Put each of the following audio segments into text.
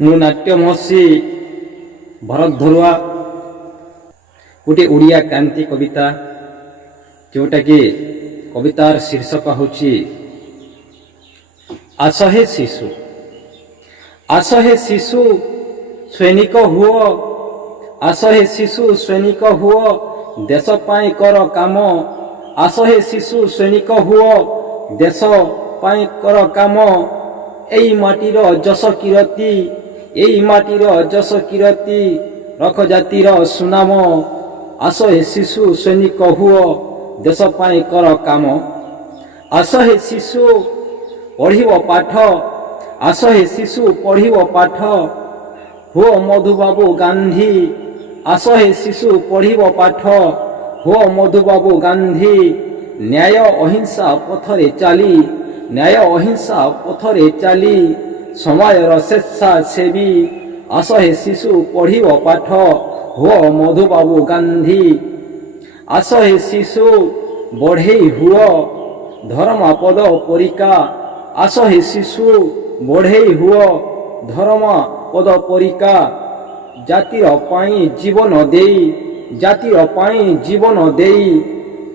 ମୁଁ ନାଟ୍ୟ ମହର୍ଷି ଭରତ ଧରୁଆ ଗୋଟିଏ ଓଡ଼ିଆ କ୍ରାନ୍ତି କବିତା ଯେଉଁଟାକି କବିତାର ଶୀର୍ଷକ ହେଉଛି ଆସ ହେ ଶିଶୁ। ଆସ ହେ ଶିଶୁ ସୈନିକ ହୁଅ, ଆସ ହେ ଶିଶୁ ସୈନିକ ହୁଅ, ଦେଶ ପାଇଁ କର କାମ। ଆସ ହେ ଶିଶୁ ସୈନିକ ହୁଅ, ଦେଶ ପାଇଁ କର କାମ। ଏଇ ମାଟିର ଯଶ କିରତି, ଏଇ ମାଟିର ଯଶ କିରତି, ରଖ ଜାତିର ସୁନାମ। ଆସ ହେ ଶିଶୁ ସୈନିକ ହୁଅ, ଦେଶ ପାଇଁ କର କାମ। ଆସ ହେ ଶିଶୁ ପଢ଼ିବ ପାଠ, ଆସ ହେ ଶିଶୁ ପଢ଼ିବ ପାଠ, ହୁଅ ମଧୁବାବୁ ଗାନ୍ଧୀ। ଆସ ହେ ଶିଶୁ ପଢ଼ିବ ପାଠ, ହୁଅ ମଧୁବାବୁ ଗାନ୍ଧୀ। ନ୍ୟାୟ ଅହିଂସା ପଥରେ ଚାଲି, ନ୍ୟାୟ ଅହିଂସା ପଥରେ ଚାଲି, ସମାଜର ସ୍ୱେଚ୍ଛାସେବୀ। ଆସ ହେ ଶିଶୁ ପଢ଼ିବ ପାଠ, ହୁଅ ମଧୁବାବୁ ଗାନ୍ଧୀ। ଆସ ହେ ଶିଶୁ ବଢ଼େଇ ହୁଅ, ଧର୍ମା ପଦ ପରୀକା। ଆସ ହେ ଶିଶୁ ବଢ଼େଇ ହୁଅ, ଧର୍ମା ପଦ ପରୀକା। ଜାତିର ପାଇଁ ଜୀବନ ଦେଇ, ଜାତିର ପାଇଁ ଜୀବନ ଦେଇ,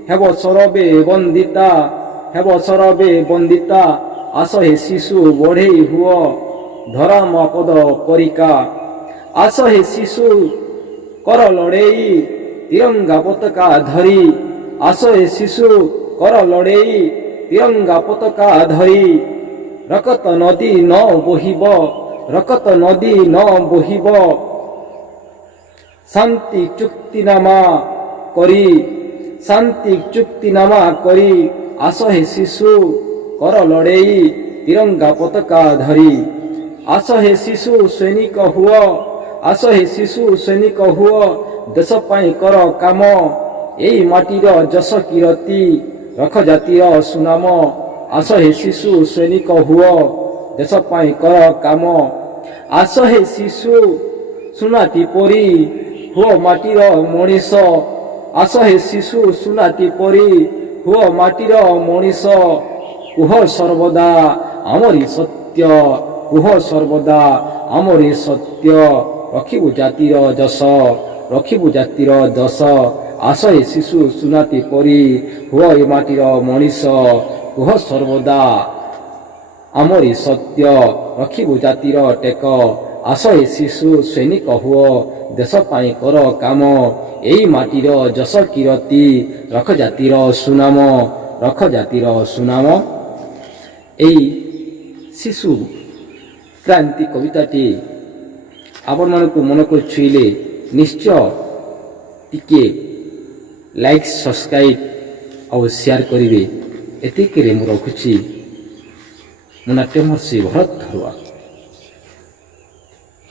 ହେବ ସରବେ ବନ୍ଦିତା, ହେବ ସରବେ ବନ୍ଦିତା। ଆସ ହେ ଶିଶୁ ବଢ଼େଇ ହୁଅ, ଧର୍ମା ପଦ ପରୀକା। ଆସ ହେ ଶିଶୁ କର ଲଢ଼େଇ, ତିରଙ୍ଗା ପତାକା ଧରି। ଆସ ହେ ଶିଶୁ କର ଲଢ଼େଇ, ତିରଙ୍ଗା ପତାକା ଧରି। ରକ୍ତ ନଦୀ ନ ବୋହିବ, ରକ୍ତ ନଦୀ ନ ବୋହିବ, ଶାନ୍ତି ଚୁକ୍ତିନାମା କରି, ଶାନ୍ତି ଚୁକ୍ତିନାମା କରି। ଆସ ହେ ଶିଶୁ କର ଲଢ଼େଇ, ତିରଙ୍ଗା ପତାକା ଧରି। ଆସ ହେ ଶିଶୁ ସୈନିକ ହୁଅ, ଆସ ହେ ଶିଶୁ ସୈନିକ ହୁଅ, ଦେଶ ପାଇଁ କର କାମ। ଏଇ ମାଟିର ଯଶ କିରତି, ରଖ ଜାତିର ସୁନାମ। ଆସ ହେ ଶିଶୁ ସୈନିକ ହୁଅ, ଦେଶ ପାଇଁ କର କାମ। ଆସ ହେ ଶିଶୁ ସୁନାଟି ପରି, ହୁଅ ମାଟିର ମଣିଷ। ଆସ ହେ ଶିଶୁ ସୁନାଟି ପରି, ହୁଅ ମାଟିର ମଣିଷ। କୁହ ସର୍ବଦା ଆମରି ସତ୍ୟ, କୁହ ସର୍ବଦା ଆମରି ସତ୍ୟ, ରଖିବୁ ଜାତିର ଯଶ, ରଖିବୁ ଜାତିର ଯଶ। ଆସ ହେ ଶିଶୁ ସୁନାଟି ପରି, ହୁଅ ଏ ମାଟିର ମଣିଷ। କୁହ ସର୍ବଦା ଆମରି ସତ୍ୟ, ରଖିବୁ ଜାତିର ଟେକ। ଆସ ହେ ଶିଶୁ ସୈନିକ ହୁଅ, ଦେଶ ପାଇଁ କର କାମ। ଏଇ ମାଟିର ଯଶ କିରତି, ରଖ ଜାତିର ସୁନାମ, ରଖ ଜାତିର ସୁନାମ। ଏଇ ଶିଶୁ କ୍ରାନ୍ତି କବିତାଟି ଆପଣମାନଙ୍କୁ ମନକୁ ଛୁଇଁଲେ ନିଶ୍ଚୟ ଟିକେ ଲାଇକ୍, ସବସ୍କ୍ରାଇବ୍ ଆଉ ସେୟାର କରିବେ। ଏତିକିରେ ମୁଁ ରଖୁଛି। ମୁଁ ନାଟ୍ୟ ମହର୍ଷି ଭରତ ଧରୁଆ।